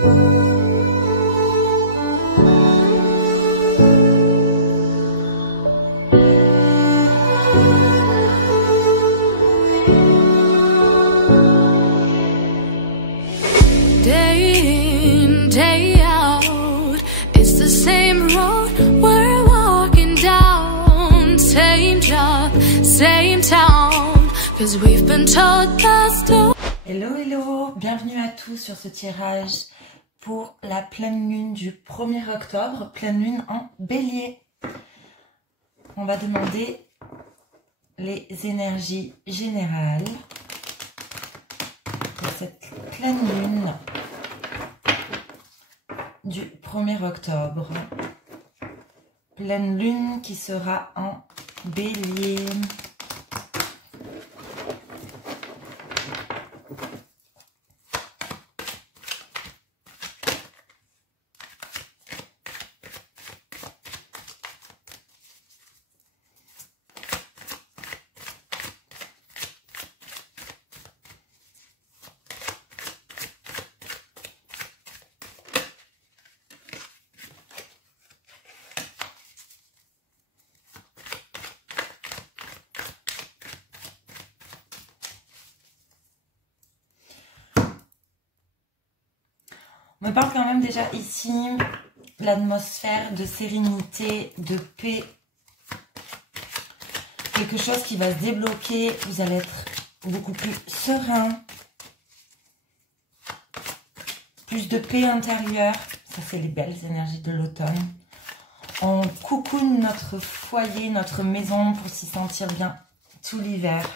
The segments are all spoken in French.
Day in, day out, it's the same road we're walking down. Same job, same town, 'cause we've been told that's the... Hello, hello, bienvenue à tous sur ce tirage pour la pleine lune du 1er octobre, pleine lune en bélier. On va demander les énergies générales de cette pleine lune du 1er octobre. Pleine lune qui sera en bélier. On me parle quand même déjà ici l'atmosphère de sérénité, de paix. Quelque chose qui va se débloquer. Vous allez être beaucoup plus serein. Plus de paix intérieure. Ça, c'est les belles énergies de l'automne. On coucoune notre foyer, notre maison pour s'y sentir bien tout l'hiver.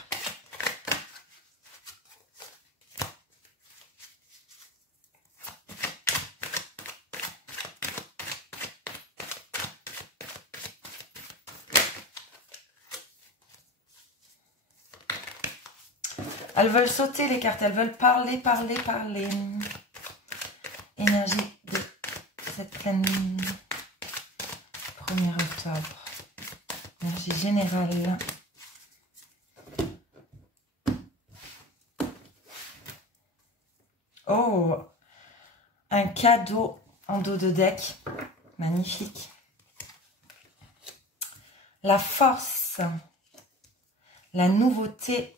Elles veulent sauter les cartes, elles veulent parler. Énergie de cette pleine lune, 1er octobre. Énergie générale. Oh, un cadeau en dos de deck. Magnifique. La force. La nouveauté.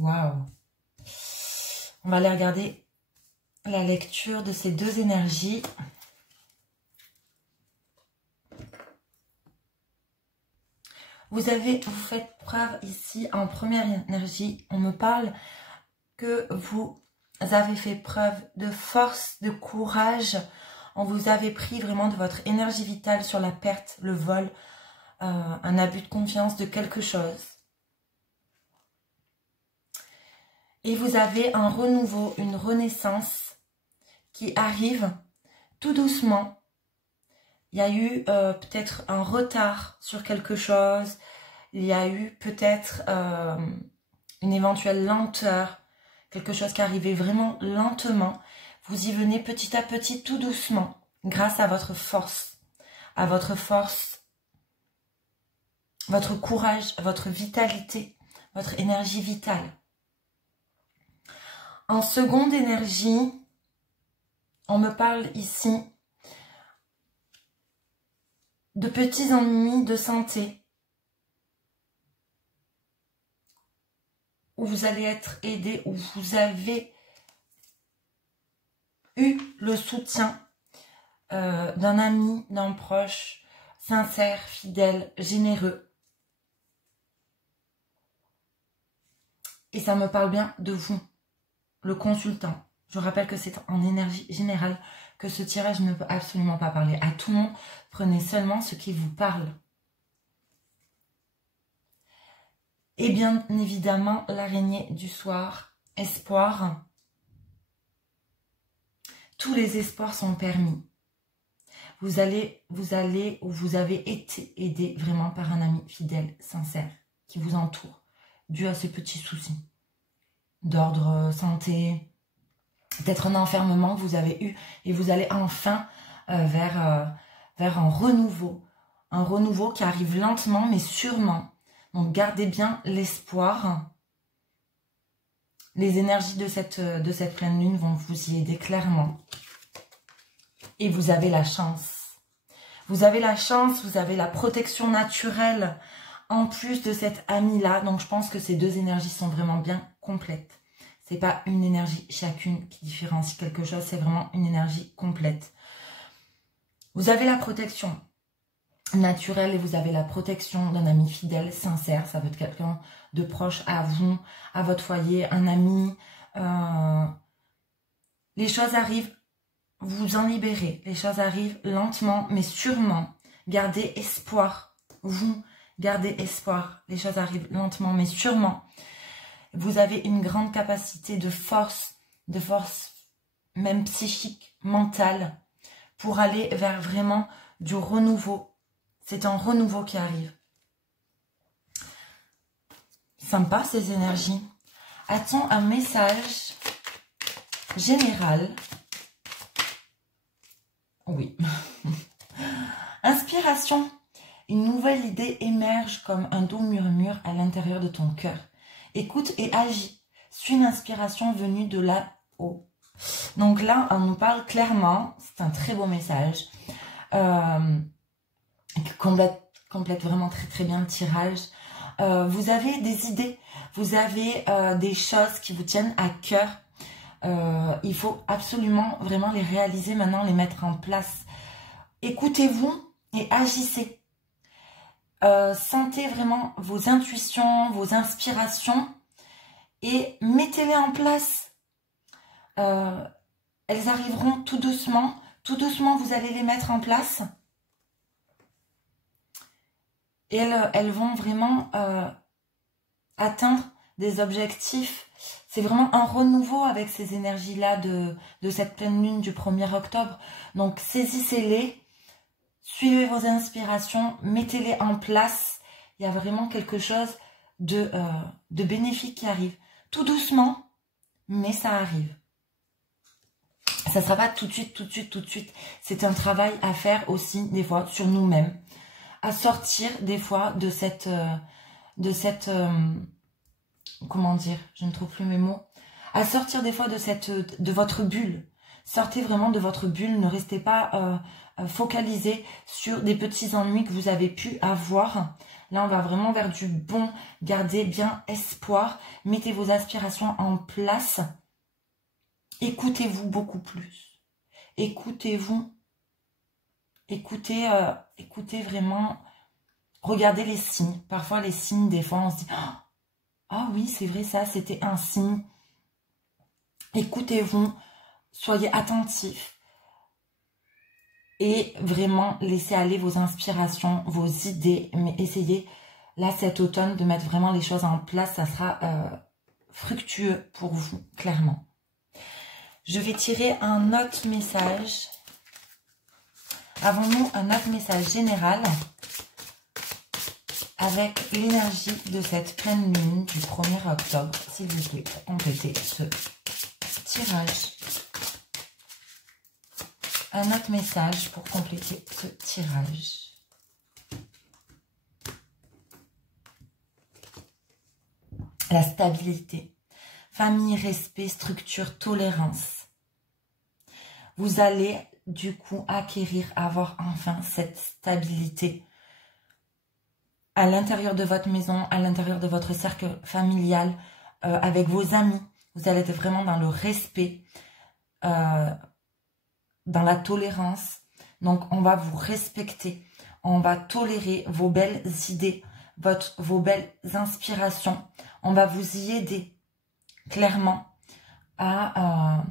Waouh! On va aller regarder la lecture de ces deux énergies. Vous faites preuve ici en première énergie. On me parle que vous avez fait preuve de force, de courage. On vous avait pris vraiment de votre énergie vitale sur la perte, le vol, un abus de confiance de quelque chose. Et vous avez un renouveau, une renaissance qui arrive tout doucement. Il y a eu peut-être un retard sur quelque chose. Il y a eu peut-être une éventuelle lenteur. Quelque chose qui arrivait vraiment lentement. Vous y venez petit à petit, tout doucement, grâce à votre force. À votre force, votre courage, votre vitalité, votre énergie vitale. En seconde énergie, on me parle ici de petits ennuis de santé, où vous allez être aidé, où vous avez eu le soutien d'un ami, d'un proche, sincère, fidèle, généreux. Et ça me parle bien de vous. Le consultant. Je rappelle que c'est en énergie générale que ce tirage ne peut absolument pas parler à tout le monde. Prenez seulement ce qui vous parle. Et bien évidemment, l'araignée du soir, espoir. Tous les espoirs sont permis. Vous avez été aidé vraiment par un ami fidèle, sincère, qui vous entoure, dû à ces petits soucis d'ordre santé, peut-être un enfermement que vous avez eu et vous allez enfin vers un renouveau qui arrive lentement mais sûrement. Donc gardez bien l'espoir. Les énergies de cette pleine lune vont vous y aider clairement. Et vous avez la chance. Vous avez la chance, vous avez la protection naturelle en plus de cette amie-là. Donc je pense que ces deux énergies sont vraiment bien complètes. C'est pas une énergie chacune qui différencie quelque chose, c'est vraiment une énergie complète. Vous avez la protection naturelle et vous avez la protection d'un ami fidèle, sincère. Ça peut être quelqu'un de proche à vous, à votre foyer, un ami. Les choses arrivent, vous vous en libérez. Les choses arrivent lentement mais sûrement. Gardez espoir. Vous gardez espoir. Les choses arrivent lentement mais sûrement. Vous avez une grande capacité de force même psychique, mentale, pour aller vers vraiment du renouveau. C'est un renouveau qui arrive. Sympa ces énergies. A-t-on un message général? Oui. Inspiration. Une nouvelle idée émerge comme un doux murmure à l'intérieur de ton cœur. Écoute et agis. Suis l'inspiration venue de là-haut. Donc là, on nous parle clairement. C'est un très beau message. Complète vraiment très bien le tirage. Vous avez des idées, vous avez des choses qui vous tiennent à cœur. Il faut absolument vraiment les réaliser maintenant, les mettre en place. Écoutez-vous et agissez. Sentez vraiment vos intuitions, vos inspirations et mettez-les en place. Elles arriveront tout doucement. Tout doucement, vous allez les mettre en place. Et elles vont vraiment atteindre des objectifs. C'est vraiment un renouveau avec ces énergies-là de cette pleine lune du 1er octobre. Donc, saisissez-les, suivez vos inspirations, mettez-les en place. Il y a vraiment quelque chose de bénéfique qui arrive. Tout doucement, mais ça arrive. Ça ne sera pas tout de suite. C'est un travail à faire aussi, des fois, sur nous-mêmes. À sortir des fois de cette comment dire, je ne trouve plus mes mots, à sortir des fois de votre bulle. Sortez vraiment de votre bulle, ne restez pas focalisé sur des petits ennuis que vous avez pu avoir. Là, on va vraiment vers du bon, gardez bien espoir, mettez vos aspirations en place, écoutez-vous beaucoup plus, écoutez-vous. Écoutez vraiment, regardez les signes. Parfois, les signes, des fois, on se dit « Ah oui, c'est vrai, ça, c'était un signe. » Écoutez-vous, soyez attentifs et vraiment laissez aller vos inspirations, vos idées. Mais essayez, là, cet automne, de mettre vraiment les choses en place. Ça sera fructueux pour vous, clairement. Je vais tirer un autre message. Avons-nous un autre message général avec l'énergie de cette pleine lune du 1er octobre, s'il vous plaît, pour compléter ce tirage. Un autre message pour compléter ce tirage. La stabilité. Famille, respect, structure, tolérance. Vous allez du coup avoir enfin cette stabilité à l'intérieur de votre maison, à l'intérieur de votre cercle familial, avec vos amis. Vous allez être vraiment dans le respect, dans la tolérance. Donc, on va vous respecter. On va tolérer vos belles idées, vos belles inspirations. On va vous y aider, clairement, à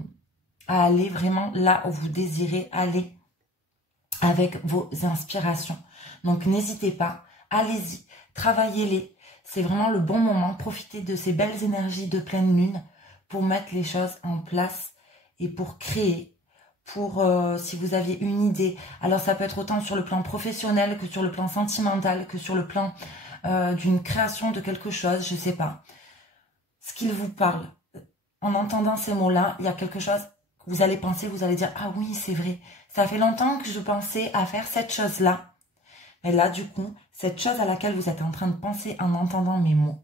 aller vraiment là où vous désirez aller avec vos inspirations. Donc, n'hésitez pas, allez-y, travaillez-les. C'est vraiment le bon moment. Profitez de ces belles énergies de pleine lune pour mettre les choses en place et pour créer, pour si vous aviez une idée. Alors, ça peut être autant sur le plan professionnel que sur le plan sentimental, que sur le plan d'une création de quelque chose, je ne sais pas. Ce qu'il vous parle. En entendant ces mots-là, il y a quelque chose vous allez penser, vous allez dire, ah oui, c'est vrai, ça fait longtemps que je pensais à faire cette chose-là. Mais là, du coup, cette chose à laquelle vous êtes en train de penser en entendant mes mots,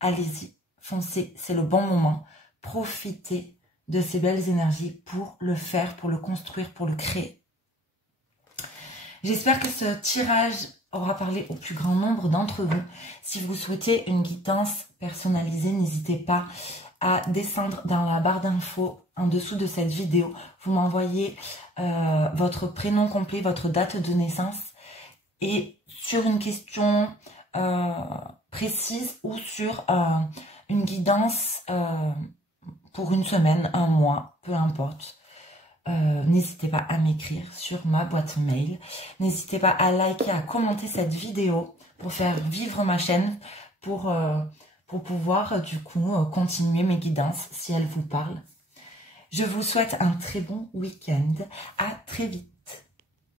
allez-y, foncez, c'est le bon moment. Profitez de ces belles énergies pour le faire, pour le construire, pour le créer. J'espère que ce tirage aura parlé au plus grand nombre d'entre vous. Si vous souhaitez une guidance personnalisée, n'hésitez pas à descendre dans la barre d'infos en dessous de cette vidéo. Vous m'envoyez votre prénom complet, votre date de naissance et sur une question précise ou sur une guidance pour une semaine, un mois, peu importe. N'hésitez pas à m'écrire sur ma boîte mail. N'hésitez pas à liker, à commenter cette vidéo pour faire vivre ma chaîne, pour pouvoir du coup continuer mes guidances si elles vous parlent. Je vous souhaite un très bon week-end. À très vite.